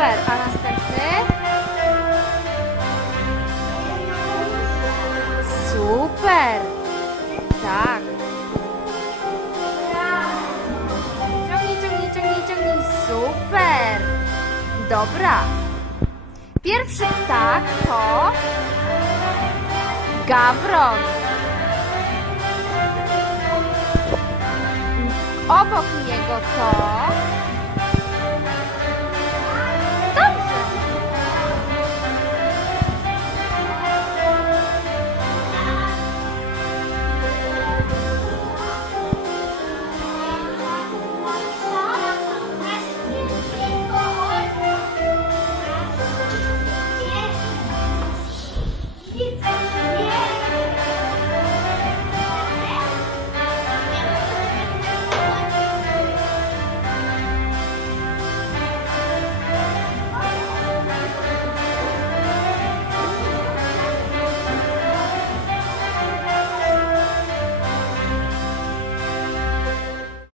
Super. A następny? Super. Tak. Ciągnij, ciągnij, ciągnij, ciągnij. Super. Dobra. Pierwszy ptak to gawron. Obok niego to